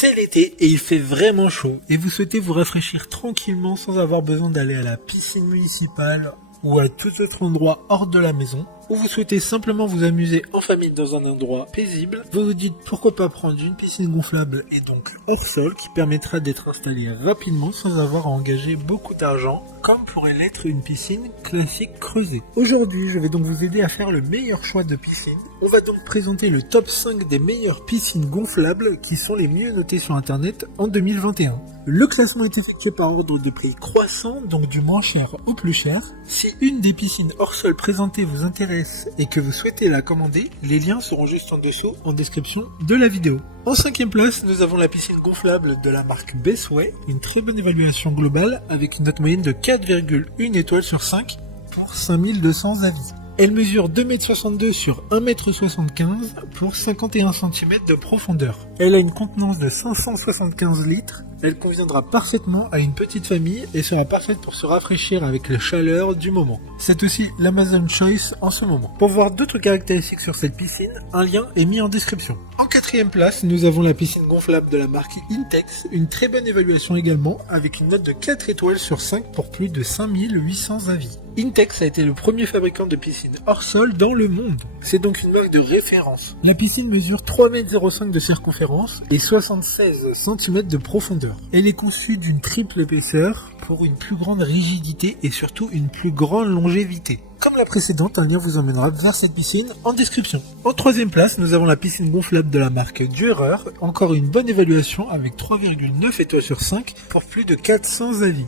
C'est l'été et il fait vraiment chaud et vous souhaitez vous rafraîchir tranquillement sans avoir besoin d'aller à la piscine municipale ou à tout autre endroit hors de la maison, ou vous souhaitez simplement vous amuser en famille dans un endroit paisible, vous vous dites pourquoi pas prendre une piscine gonflable et donc hors sol qui permettra d'être installée rapidement sans avoir à engager beaucoup d'argent, comme pourrait l'être une piscine classique creusée. Aujourd'hui, je vais donc vous aider à faire le meilleur choix de piscine. On va donc présenter le top 5 des meilleures piscines gonflables qui sont les mieux notées sur internet en 2021. Le classement est effectué par ordre de prix croissant, donc du moins cher au plus cher. Si une des piscines hors sol présentées vous intéresse et que vous souhaitez la commander, les liens seront juste en dessous en description de la vidéo. En 5e place, nous avons la piscine gonflable de la marque Bestway, une très bonne évaluation globale avec une note moyenne de 4,1 étoiles sur 5 pour 5200 avis. Elle mesure 2,62 m sur 1,75 m pour 51 cm de profondeur. Elle a une contenance de 575 litres. Elle conviendra parfaitement à une petite famille et sera parfaite pour se rafraîchir avec la chaleur du moment. C'est aussi l'Amazon Choice en ce moment. Pour voir d'autres caractéristiques sur cette piscine, un lien est mis en description. En 4e place, nous avons la piscine gonflable de la marque Intex, une très bonne évaluation également, avec une note de 4 étoiles sur 5 pour plus de 5800 avis. Intex a été le premier fabricant de piscines hors sol dans le monde. C'est donc une marque de référence. La piscine mesure 3,05 m de circonférence et 76 cm de profondeur. Elle est conçue d'une triple épaisseur pour une plus grande rigidité et surtout une plus grande longévité. Comme la précédente, un lien vous emmènera vers cette piscine en description. En 3e place, nous avons la piscine gonflable de la marque Dürer, encore une bonne évaluation avec 3,9 étoiles sur 5 pour plus de 400 avis.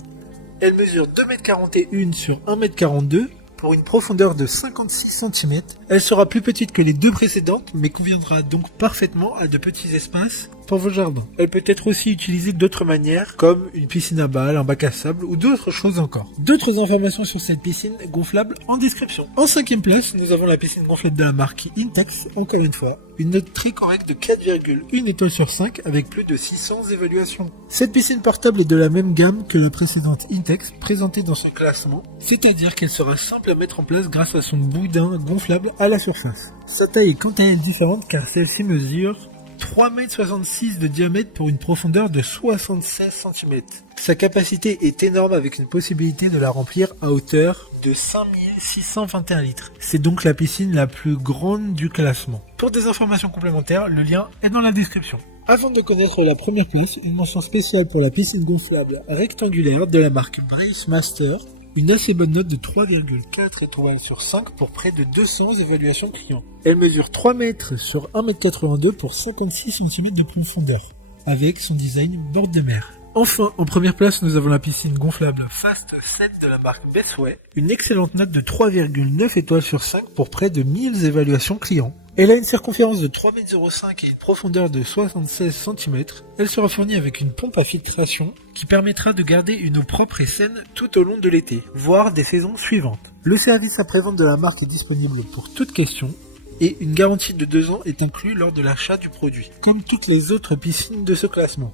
Elle mesure 2,41 m sur 1,42 m pour une profondeur de 56 cm. Elle sera plus petite que les deux précédentes, mais conviendra donc parfaitement à de petits espaces pour vos jardins. Elle peut être aussi utilisée d'autres manières, comme une piscine à balles, un bac à sable ou d'autres choses encore. D'autres informations sur cette piscine gonflable en description. En 5e place, nous avons la piscine gonflable de la marque Intex, encore une fois. Une note très correcte de 4,1 étoiles sur 5 avec plus de 600 évaluations. Cette piscine portable est de la même gamme que la précédente Intex présentée dans ce classement, c'est-à-dire qu'elle sera simple à mettre en place grâce à son boudin gonflable à la surface. Sa taille est quant à elle différente car celle-ci mesure 3,66 m de diamètre pour une profondeur de 76 cm. Sa capacité est énorme avec une possibilité de la remplir à hauteur de 5621 litres. C'est donc la piscine la plus grande du classement. Pour des informations complémentaires, le lien est dans la description. Avant de connaître la première place, une mention spéciale pour la piscine gonflable rectangulaire de la marque Brace Master. Une assez bonne note de 3,4 étoiles sur 5 pour près de 200 évaluations clients. Elle mesure 3 mètres sur 1,82 m pour 56 cm de profondeur, avec son design bord de mer. Enfin, en première place, nous avons la piscine gonflable Fast 7 de la marque Bestway. Une excellente note de 3,9 étoiles sur 5 pour près de 1000 évaluations clients. Elle a une circonférence de 3,05 m et une profondeur de 76 cm. Elle sera fournie avec une pompe à filtration qui permettra de garder une eau propre et saine tout au long de l'été, voire des saisons suivantes. Le service après-vente de la marque est disponible pour toute question et une garantie de 2 ans est inclue lors de l'achat du produit, comme toutes les autres piscines de ce classement.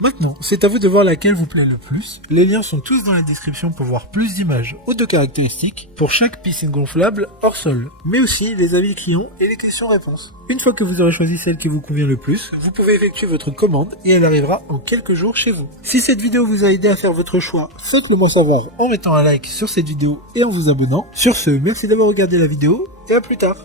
Maintenant, c'est à vous de voir laquelle vous plaît le plus. Les liens sont tous dans la description pour voir plus d'images ou de caractéristiques pour chaque piscine gonflable hors sol, mais aussi les avis clients et les questions-réponses. Une fois que vous aurez choisi celle qui vous convient le plus, vous pouvez effectuer votre commande et elle arrivera en quelques jours chez vous. Si cette vidéo vous a aidé à faire votre choix, faites-le moi savoir en mettant un like sur cette vidéo et en vous abonnant. Sur ce, merci d'avoir regardé la vidéo et à plus tard.